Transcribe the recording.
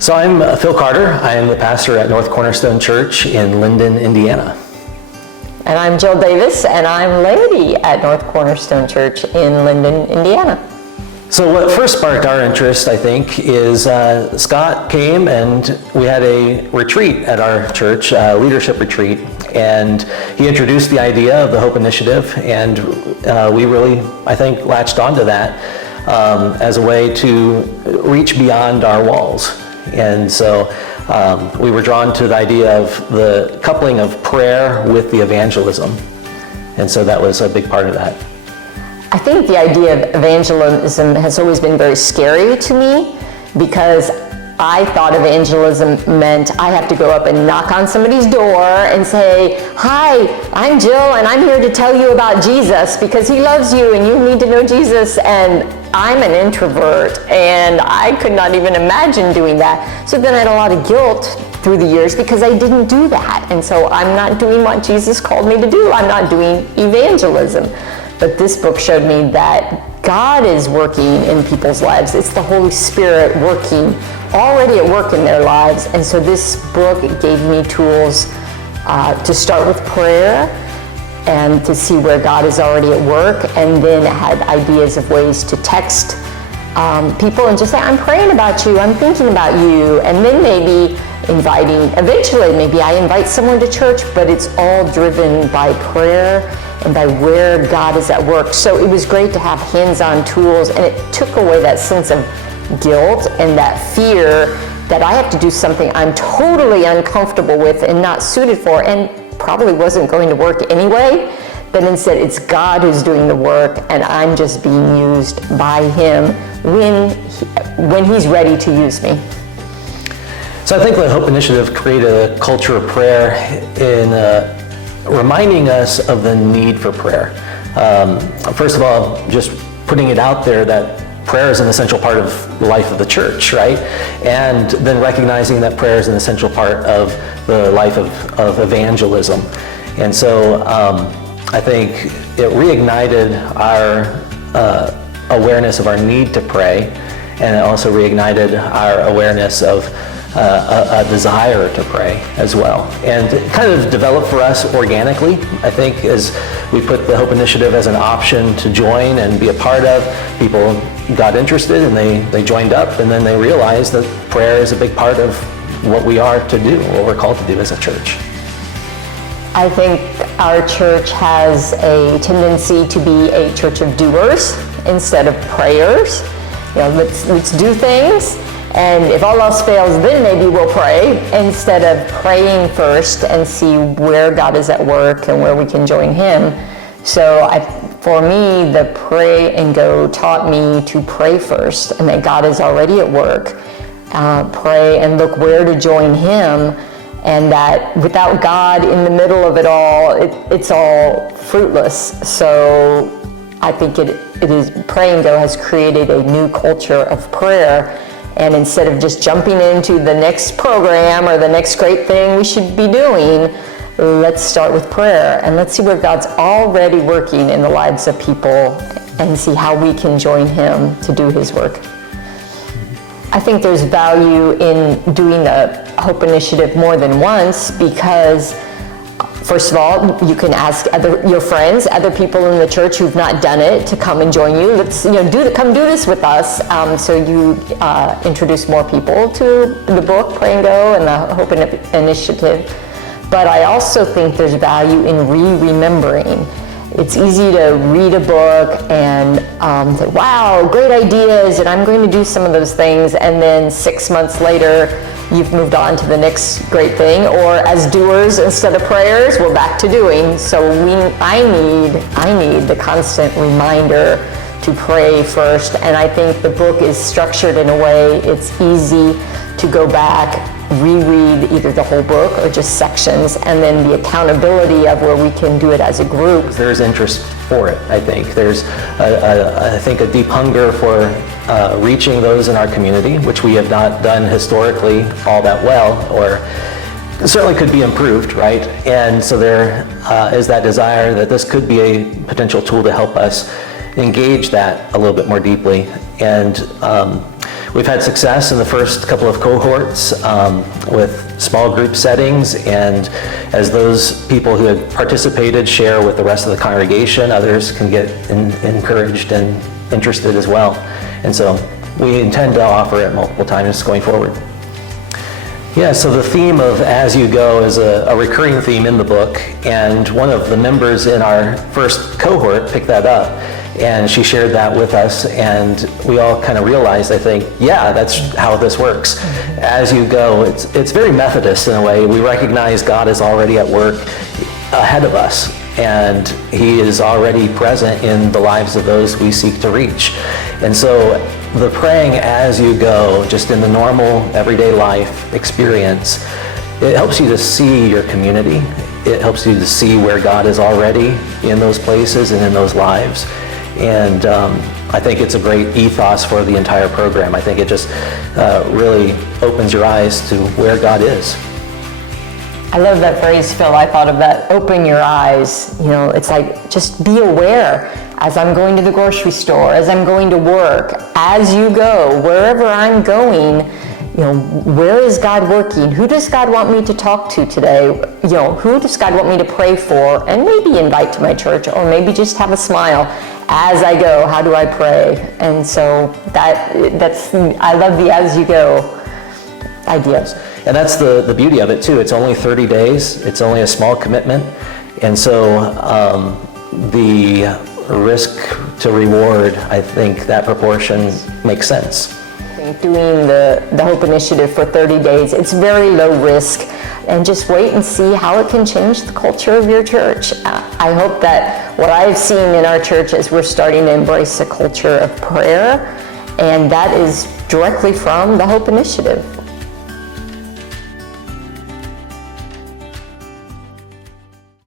So I'm Phil Carter. I am the pastor at North Cornerstone Church in Linden, Indiana. And I'm Jill Davis, and I'm laity at North Cornerstone Church in Linden, Indiana. So what first sparked our interest, I think, is Scott came and we had a retreat at our church, a leadership retreat, and he introduced the idea of the Hope Initiative, and we really, I think, latched onto that as a way to reach beyond our walls. And so we were drawn to the idea of the coupling of prayer with the evangelism. And so that was a big part of that. I think the idea of evangelism has always been very scary to me because I thought evangelism meant I have to go up and knock on somebody's door and say, "Hi, I'm Jill and I'm here to tell you about Jesus because he loves you and you need to know Jesus." And I'm an introvert and I could not even imagine doing that. So then I had a lot of guilt through the years because I didn't do that. And so I'm not doing what Jesus called me to do. I'm not doing evangelism. But this book showed me that God is working in people's lives. It's the Holy Spirit working, already at work in their lives. And so this book gave me tools to start with prayer and to see where God is already at work, and then it had ideas of ways to text people and just say, "I'm praying about you, I'm thinking about you," and then maybe eventually maybe I invite someone to church, but it's all driven by prayer and by where God is at work. So it was great to have hands-on tools, and it took away that sense of guilt and that fear that I have to do something I'm totally uncomfortable with and not suited for, and probably wasn't going to work anyway, but instead it's God who's doing the work and I'm just being used by him when he's ready to use me. So I think the Hope Initiative created a culture of prayer in reminding us of the need for prayer. First of all, just putting it out there that prayer is an essential part of the life of the church, right? And then recognizing that prayer is an essential part of the life of evangelism. And so I think it reignited our awareness of our need to pray, and it also reignited our awareness of a desire to pray as well. And it kind of developed for us organically, I think, as we put the Hope Initiative as an option to join and be a part of. People got interested and they joined up, and then they realized that prayer is a big part of what we are to do, what we're called to do as a church. I think our church has a tendency to be a church of doers instead of prayers. You know, let's do things, and if all else fails, then maybe we'll pray, instead of praying first and see where God is at work and where we can join him. So for me, the Pray and Go taught me to pray first, and that God is already at work. Pray and look where to join him, and that without God in the middle of it all, it's all fruitless. So I think it is, Pray and Go has created a new culture of prayer, and instead of just jumping into the next program or the next great thing we should be doing, let's start with prayer and let's see where God's already working in the lives of people and see how we can join him to do his work. I think there's value in doing the Hope Initiative more than once because, first of all, you can ask your friends, other people in the church who've not done it, to come and join you. Let's come do this with us. So you introduce more people to the book Pray and Go and the Hope Initiative. But I also think there's value in remembering. It's easy to read a book and say, wow, great ideas, and I'm going to do some of those things, and then 6 months later, you've moved on to the next great thing, or as doers instead of prayers, we're back to doing. So I need the constant reminder to pray first, and I think the book is structured in a way it's easy to go back, reread either the whole book or just sections, and then the accountability of where we can do it as a group. There's interest for it, I think. There's, I think, a deep hunger for reaching those in our community, which we have not done historically all that well, or certainly could be improved, right? And so there is that desire that this could be a potential tool to help us engage that a little bit more deeply. And We've had success in the first couple of cohorts with small group settings, and as those people who have participated share with the rest of the congregation, others can get encouraged and interested as well. And so we intend to offer it multiple times going forward. Yeah, so the theme of As You Go is a recurring theme in the book, and one of the members in our first cohort picked that up, and she shared that with us, and we all kind of realized, I think, yeah, that's how this works. As you go, it's very Methodist in a way. We recognize God is already at work ahead of us, and He is already present in the lives of those we seek to reach. And so the praying as you go, just in the normal everyday life experience, it helps you to see your community. It helps you to see where God is already in those places and in those lives. And I think it's a great ethos for the entire program. I think it just really opens your eyes to where God is. I love that phrase, Phil. I thought of that, open your eyes. You know, it's like, just be aware as I'm going to the grocery store, as I'm going to work, as you go, wherever I'm going, you know, where is God working? Who does God want me to talk to today? You know, who does God want me to pray for? And maybe invite to my church, or maybe just have a smile. As I go, how do I pray? And so that's I love the as you go ideas. And that's the beauty of it too. It's only 30 days. It's only a small commitment. And so the risk to reward, I think that proportion makes sense. Doing the Hope Initiative for 30 days, it's very low risk, and just wait and see how it can change the culture of your church. I hope that what I've seen in our church is we're starting to embrace a culture of prayer, and that is directly from the Hope Initiative.